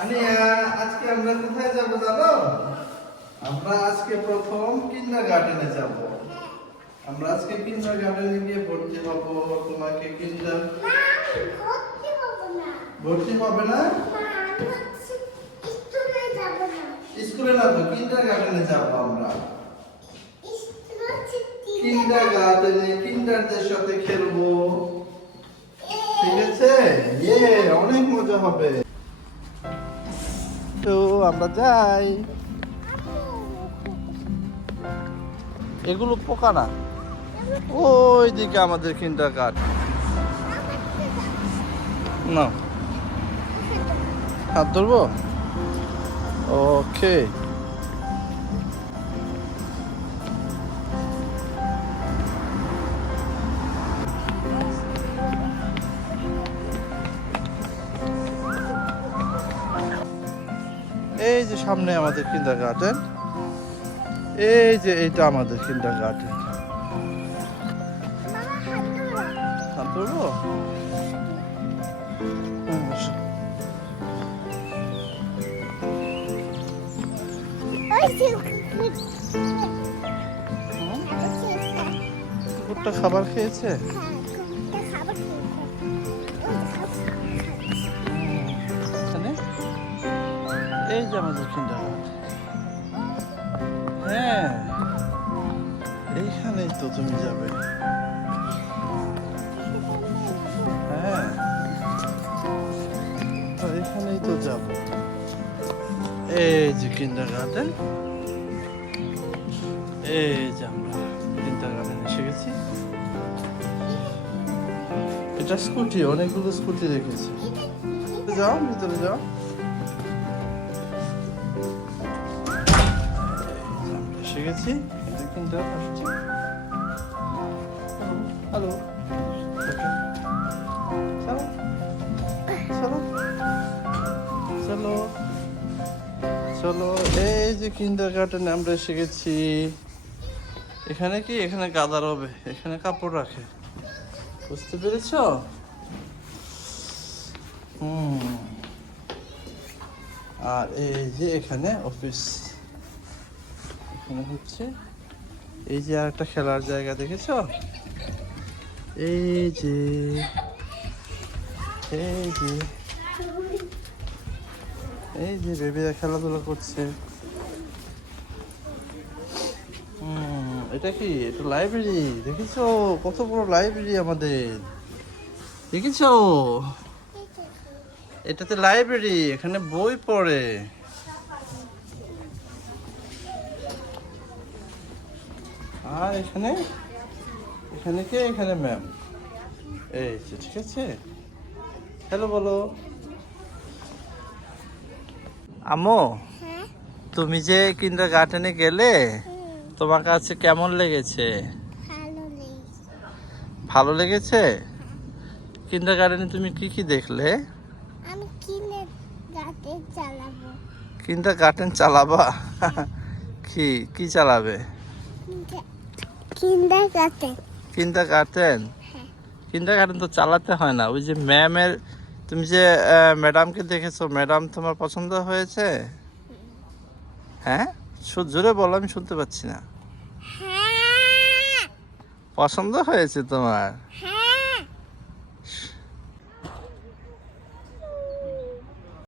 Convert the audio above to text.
আনিয়া আজকে আমরা কোথায় যাব জানো? আমরা আজকে প্রথম কিন্ডার গার্ডেনে যাব। আমরা আজকে কিন্ডার গার্ডেনে গিয়ে ভর্তি হব। তোমাকে কিন্ডার ভর্তি হব না। স্কুলে না। তো কিন্ডার গার্ডেনে যাব আমরা। কিন্ডার গার্ডেনে কিন্ডারদের সাথে খেলব। ঠিক আছে? ইয়ে অনেক মজা হবে। আমরা যাই। এগুলো পোকা না? ওই দিকে আমাদের কিন্ডার কাঠ না হাত ধরবো? ওকে। এই যে সামনে আমাদের কিন্ডার গার্ডেন এই যে এইটা আমাদের কিন্ডার গার্ডেন বাবা হাত ধরো এই যে আমাদের কিন্ডার হ্যাঁ এইখানেই তো তুমি যাবে। হ্যাঁ তো এখানেই তো যাব। এই যে কিন্ডার গার্ডেন এই যে আমরা কিন্ডার গার্ডেন এসে গেছি। এটা স্কুটি, অনেকগুলো স্কুটি রেখেছি। যাও, ভিতরে যাও। গেছি? কিন্ডার আসছে হ্যালো? চলো চলো চলো চলো এই যে কিন্ডার গার্ডেনে আমরা এসে গেছি। এখানে কি? এখানে গাদা রবে এখানে কাপড় রাখে। বুঝতে পেরেছ? আর এই যে এখানে অফিস এখানে হচ্ছে। এই যে আর একটা খেলার জায়গা দেখেছ? এই যে এই যে এই যে বেবিরা খেলাধুলা করছে। এটা কি? এটা লাইব্রেরি? দেখেছ? কত বড় লাইব্রেরি আমাদের। দেখেছ? এটাতে লাইব্রেরি, এখানে বই পড়ে। আর এখানে এখানে কে? এখানে ম্যাম এই ঠিক আছে? হ্যালো বলো। আমো হ্যাঁ? তুমি যে কিন্ডার গার্ডেনে গেলে তোমার কাছে কেমন লেগেছে? ভালো লেগেছে। কিন্ডার গার্ডেনে তুমি কি কি দেখলে? কিন্ডার গার্ডেন চালাবা। কি কি চালাবে? হ্যাঁ। কিন্ডার গার্ডেন তো চালাতে হয় না। ওই যে ম্যামের তুমি যে ম্যাডামকে দেখেছ ম্যাডাম তোমার পছন্দ হয়েছে? হ্যাঁ? সু- জোরে বলো আমি শুনতে পাচ্ছি না। হ্যাঁ। পছন্দ হয়েছে তোমার? হ্যাঁ।